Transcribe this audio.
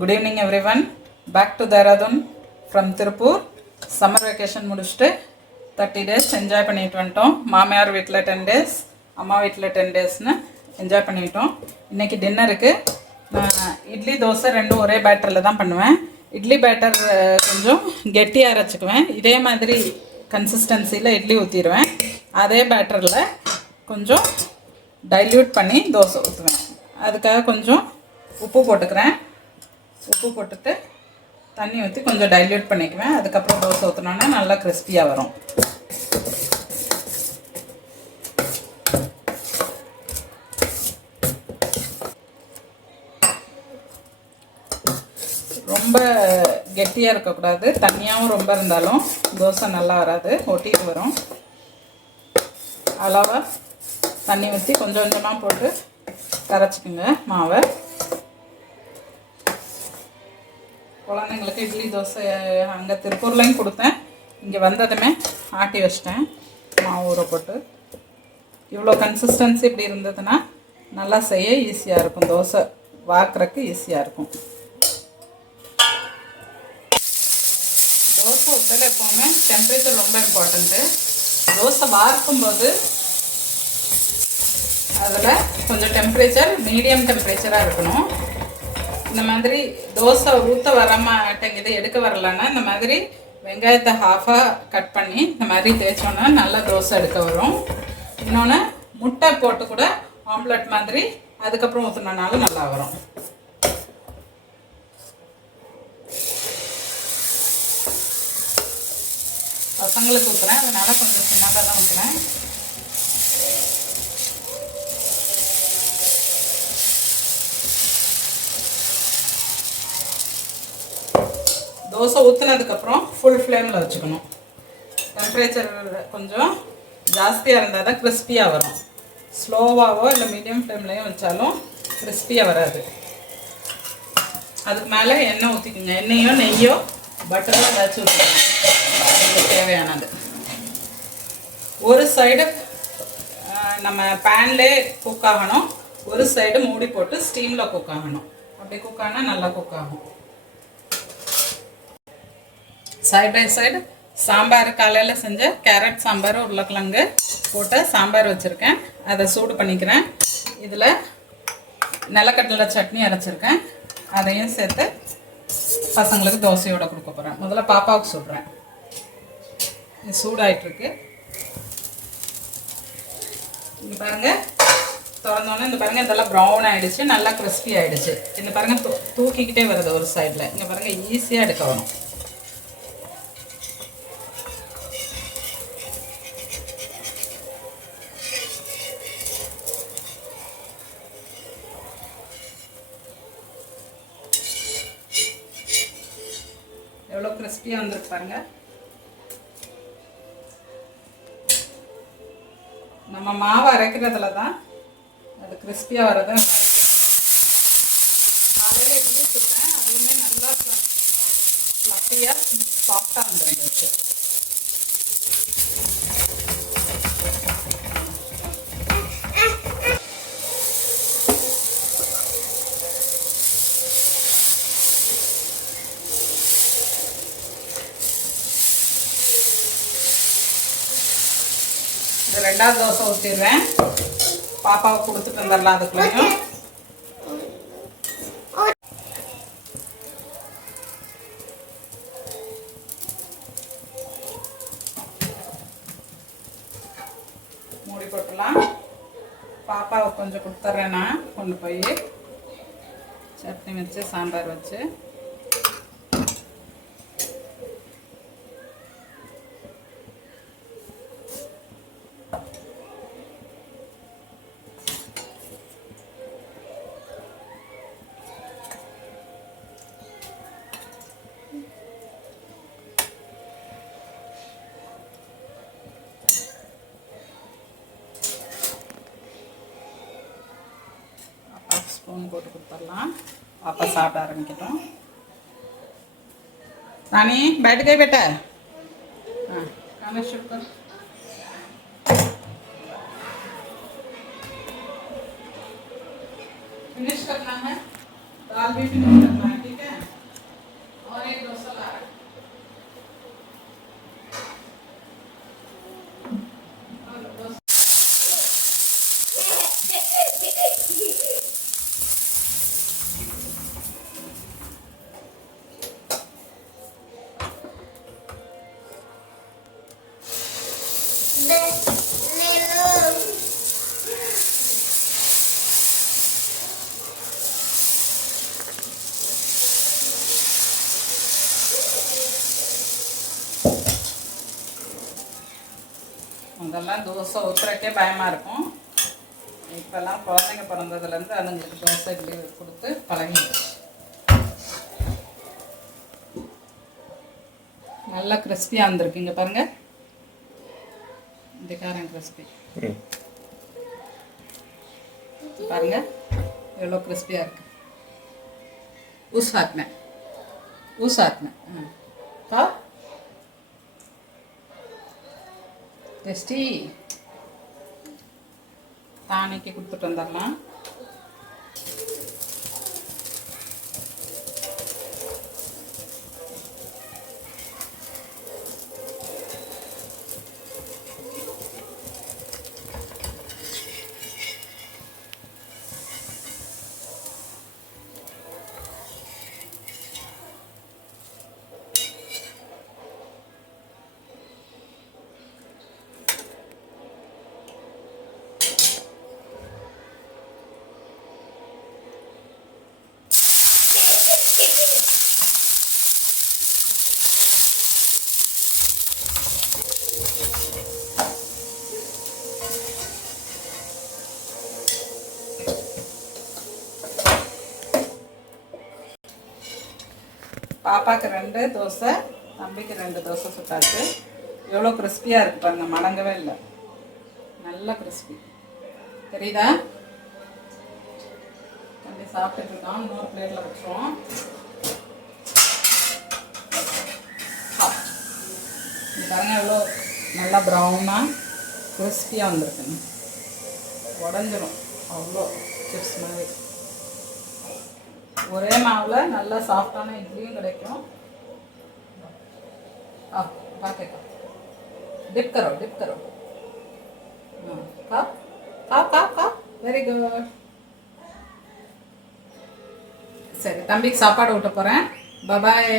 Good evening everyone. Back to Dehradun from Tirupur. Summer vacation முடிச்சிட்டு 30 days enjoy பண்ணிட்டு வந்துட்டோம். மாமியார் வீட்டில் 10 days, அம்மா வீட்டில் 10 daysன்னு என்ஜாய் பண்ணிட்டோம். இன்றைக்கி டின்னருக்கு நான் இட்லி தோசை ரெண்டும் ஒரே பேட்டரில் தான் பண்ணுவேன். இட்லி பேட்டர் கொஞ்சம் கெட்டியாக அரைச்சிக்குவேன். இதே மாதிரி கன்சிஸ்டன்சியில் இட்லி ஊற்றிடுவேன். அதே பேட்டரில் கொஞ்சம் டைல்யூட் பண்ணி தோசை ஊற்றுவேன். அதுக்காக கொஞ்சம் உப்பு போட்டுக்கிறேன். உப்பு போட்டுட்டு தண்ணி ஊற்றி கொஞ்சம் டைல்யூட் பண்ணிக்குவேன். அதுக்கப்புறம் தோசை ஊற்றினோன்னா நல்லா கிறிஸ்பியாக வரும். ரொம்ப கெட்டியாக இருக்கக்கூடாது, தண்ணியாகவும் ரொம்ப இருந்தாலும் தோசை நல்லா வராது, ஒட்டிட்டு வரும். அளவாக தண்ணி ஊற்றி கொஞ்சம் கொஞ்சமாக போட்டு கரைச்சிக்குங்க மாவை. குழந்தைங்களுக்கு இட்லி தோசை அங்கே திருப்பூர்லையும் கொடுத்தேன். இங்கே வந்ததுமே ஆட்டி வச்சிட்டேன் மாவு ஊற போட்டு. இவ்வளோ கன்சிஸ்டன்சி இப்படி இருந்ததுன்னா நல்லா செய்ய ஈஸியாக இருக்கும், தோசை வாக்குறதுக்கு ஈஸியாக இருக்கும். தோசை ஊற்றல எப்போவுமே டெம்பரேச்சர் ரொம்ப இம்பார்ட்டண்ட்டு. தோசை வார்க்கும்போது அதில் கொஞ்சம் டெம்பரேச்சர் மீடியம் டெம்பரேச்சராக இருக்கணும். இந்த மாதிரி தோசை ஊற்ற வர மாட்டேங்குது, எடுக்க வரலன்னா இந்த மாதிரி வெங்காயத்தை ஹாஃபாக கட் பண்ணி இந்த மாதிரி தேய்ச்சோன்னா நல்லா தோசை எடுக்க வரும். இன்னொன்று முட்டை போட்டு கூட ஆம்லெட் மாதிரி அதுக்கப்புறம் ஊற்றினாலும் நல்லா வரும். பசங்களுக்கு ஊற்றுறேன், அதனால் கொஞ்சம் சின்னதாக தான் ஊற்றுறேன். தோசை ஊற்றுனதுக்கப்புறம் ஃபுல் ஃப்ளேமில் வச்சுக்கணும். டெம்பரேச்சர் கொஞ்சம் ஜாஸ்தியாக இருந்தால் தான் கிறிஸ்பியாக வரும். ஸ்லோவாகவோ இல்லை மீடியம் ஃப்ளேம்லேயும் வச்சாலும் கிறிஸ்பியாக வராது. அதுக்கு மேலே எண்ணெய் ஊற்றிக்குங்க. எண்ணெயோ நெய்யோ பட்டரோ ஏதாச்சும் ஊற்றிக்கணும், உங்களுக்கு தேவையானது. ஒரு சைடு நம்ம பேன்லே குக் ஆகணும், ஒரு சைடு மூடி போட்டு ஸ்டீமில் குக் ஆகணும். அப்படி குக் ஆனால் நல்லா குக் ஆகும். சைட் பை சைடு சாம்பார் காலையில் செஞ்ச கேரட் சாம்பார் உருளைக்கிழங்கு போட்டு சாம்பார் வச்சுருக்கேன், அதை சூடு பண்ணிக்கிறேன். இதில் நிலக்கடலை சட்னி அரைச்சிருக்கேன், அதையும் சேர்த்து பசங்களுக்கு தோசையோடு கொடுக்க போகிறேன். முதல்ல பாப்பாவுக்கு சுடுறேன். இது சூடாயிட்ருக்கு. இங்கே பாருங்கள், திறந்தோன்னே இந்த பாருங்கள் இதெல்லாம் ப்ரௌன் ஆகிடுச்சு, நல்லா கிறிஸ்பி ஆகிடுச்சு. இந்த பாருங்கள் தூக்கிக்கிட்டே வருது ஒரு சைடில். இங்கே பாருங்கள் ஈஸியாக எடுக்க வரும். எவ்வளோ கிறிஸ்பியாக வந்துருக்கு பாருங்க. நம்ம மாவு அரைக்கிறதுல தான் அது கிறிஸ்பியாக வரதான் நல்லாயிருக்கும். காலையில் இட்லி சுட்டேன், அதுவுமே நல்லா ஃப்ளஃபியாக சாஃப்டாக வந்துருந்துச்சு. இது ரெண்டாவது தோசை ஊற்றிடுவேன். பாப்பாவுக்கு கொடுத்துட்டு வந்துடலாம். அதுக்குள்ளேயும் மூடி போட்டுடலாம். பாப்பாவுக்கு கொஞ்சம் கொடுத்துட்றேன். நான் கொண்டு போய் சட்னி வச்சு சாம்பார் வச்சு ஸ்பூன் போட்டு கொடுத்துடலாம். பாப்பா சாப்பிட ஆரம்பிக்கட்டும். रानी बैठ गई बेटा? हाँ खाना शुरू कर। फिनिश करना है, दाल भी फिनिश करना है, ठीक है। முதல்ல தோசை ஊற்றுறக்கே பயமாக இருக்கும். இப்போல்லாம் குழந்தைங்க பிறந்ததுலேருந்து அதுங்களுக்கு தோசை இப்படி கொடுத்து பழகிடுச்சு. நல்லா கிறிஸ்பியாக வந்திருக்குங்க பாருங்கள். இந்த காரம் கிறிஸ்பி பாருங்கள் எவ்வளோ கிறிஸ்பியாக இருக்குது. ஊஸ் हाथ में का टेस्टी தானிக்கு கொடுத்துட்டு வந்துடலாம். பாப்பாவுக்கு 2 தோசை, தம்பிக்கு 2 தோசை சுட்டாச்சு. எவ்வளோ கிறிஸ்பியாக இருக்குது பாருங்க, மடங்கவே இல்லை. நல்லா கிறிஸ்பி தெரியுதா? தம்பி சாப்பிட்டுட்டு இருக்கான். இன்னொரு பிளேட்டில் வச்சுருவோம். இது பாருங்க எவ்வளோ நல்லா ப்ரௌனாக கிறிஸ்பியாக வந்திருக்குங்க. உடஞ்சிரும் அவ்வளோ சிப்ஸ் மாதிரி. ஒரே மாவில் நல்லா சாஃப்டான இட்லியும் கிடைக்கும். பாக்கெட்டா டிப் करो खा வெரி குட். சரி, தம்பிக்கு சாப்பாடு ஊட்ட போகிறேன். பாய்.